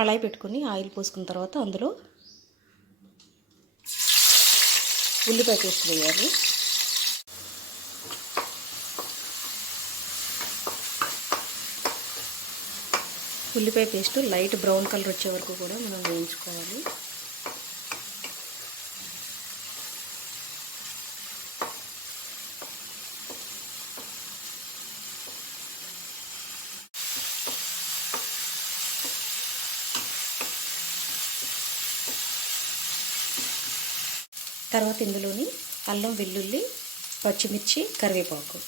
కళాయి పెట్టుకొని ఆయిల్ పోసుకున్న తర్వాత అందులో ఉల్లిపాయ పేస్ట్ వేయాలి. ఉల్లిపాయ పేస్ట్ లైట్ బ్రౌన్ కలర్ వచ్చే వరకు కూడా మనం వేయించుకోవాలి. తర్వాత ఇందులోని అల్లం, వెల్లుల్లి, పచ్చిమిర్చి, కరివేపాకు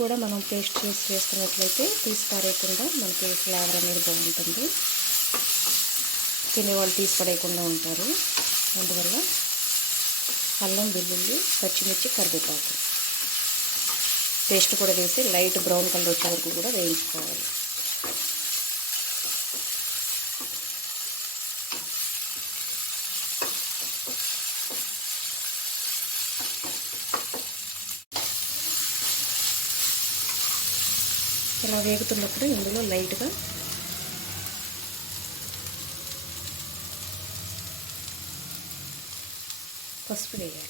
కూడా మనం పేస్ట్ చేసి వేసుకున్నట్లయితే తీసి పారేయకుండా మనకి ఫ్లేవర్ అనేది బాగుంటుంది. తినేవాళ్ళు తీసి పడేయకుండా ఉంటారు. అందువల్ల అల్లం, వెల్లుల్లి, పచ్చిమిర్చి, కరివేపాకు పేస్ట్ కూడా వేసి లైట్ బ్రౌన్ కలర్ వచ్చే వరకు కూడా వేయించుకోవాలి. ఇలా వేగుతున్నప్పుడు ఇందులో లైట్గా పసుపు వేయాలి.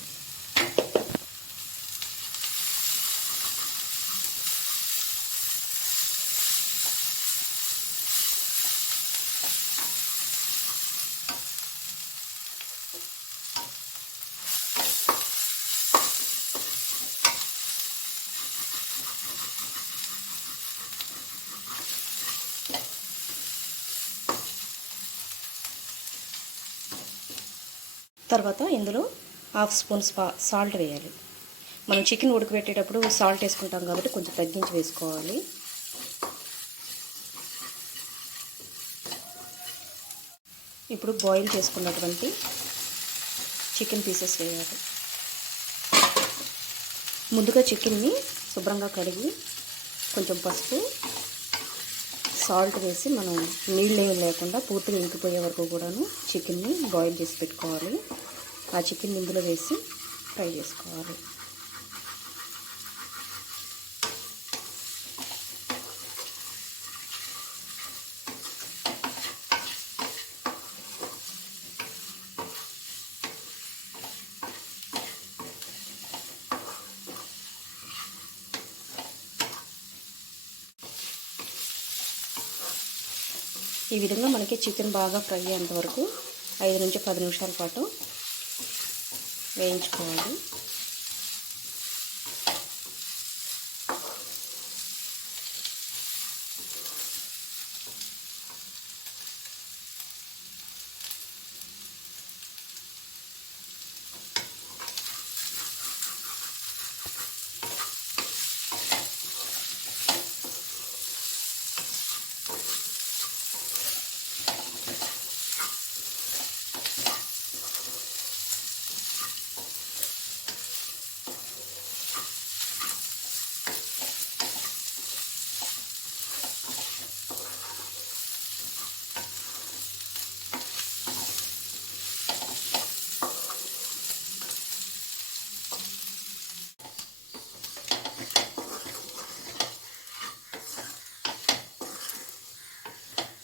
తర్వాత ఇందులో 1/2 స్పూన్ సాల్ట్ వేయాలి. మనం చికెన్ ఉడకబెట్టేటప్పుడు సాల్ట్ వేసుకుంటాం కాబట్టి కొంచెం తగ్గించి వేసుకోవాలి. ఇప్పుడు బాయిల్ చేసుకున్నటువంటి చికెన్ పీసెస్ వేయాలి. ముందుగా చికెన్ని శుభ్రంగా కడిగి కొంచెం పసుపు, సాల్ట్ వేసి మనం నీళ్ళు ఏమి లేకుండా పూర్తిగా ఇంకిపోయే వరకు కూడాను చికెన్ని బాయిల్ చేసి పెట్టుకోవాలి. ఆ చికెన్ ఇందులో వేసి ఫ్రై చేసుకోవాలి. ఈ విధంగా మనకి చికెన్ బాగా ఫ్రై అయ్యేంత వరకు 5 నుంచి 10 నిమిషాల పాటు వేయించుకోవాలి.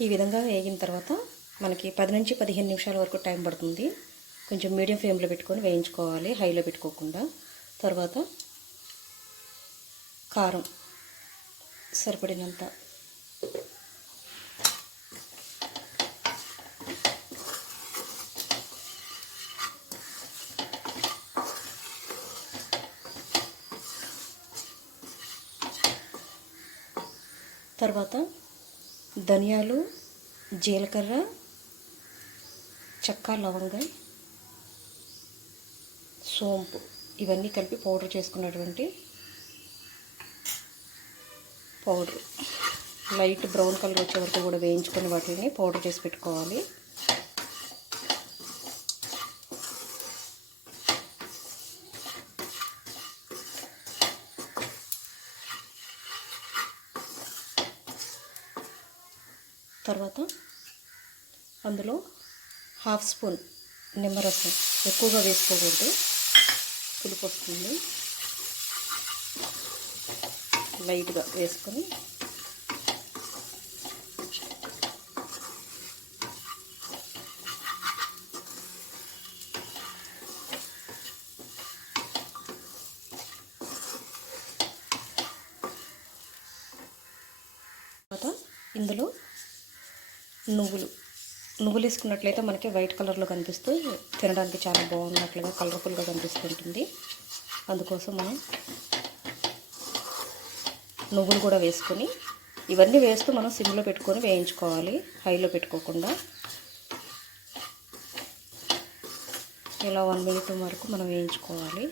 ఈ విధంగా వేగిన తర్వాత మనకి 10 నుంచి 15 నిమిషాల వరకు టైం పడుతుంది. కొంచెం మీడియం ఫ్లేమ్లో పెట్టుకొని వేయించుకోవాలి, హైలో పెట్టుకోకుండా. తర్వాత కారం సరిపడినంత, తర్వాత ధనియాలు, జీలకర్ర, చెక్క, లవంగం, సోంపు ఇవన్నీ కలిపి పౌడర్ చేసుకున్నటువంటి పౌడర్ లైట్ బ్రౌన్ కలర్ వచ్చే వరకు కూడా వేయించుకొని వాటిని పౌడర్ చేసి పెట్టుకోవాలి. తర్వాత అందులో 1/2 స్పూన్ నిమ్మరసం, ఎక్కువగా వేసుకోకూడదు, పులుపు వస్తుంది. లైట్గా వేసుకొని తర్వాత ఇందులో నువ్వులు వేసుకున్నట్లయితే మనకి వైట్ కలర్లో కనిపిస్తూ తినడానికి చాలా బాగున్నట్లుగా కలర్ఫుల్గా కనిపిస్తుంటుంది. అందుకోసం మనం నువ్వులు కూడా వేసుకొని ఇవన్నీ వేస్తూ మనం సిమ్లో పెట్టుకొని వేయించుకోవాలి, హైలో పెట్టుకోకుండా. ఇలా 1 మినిట్ వరకు మనం వేయించుకోవాలి.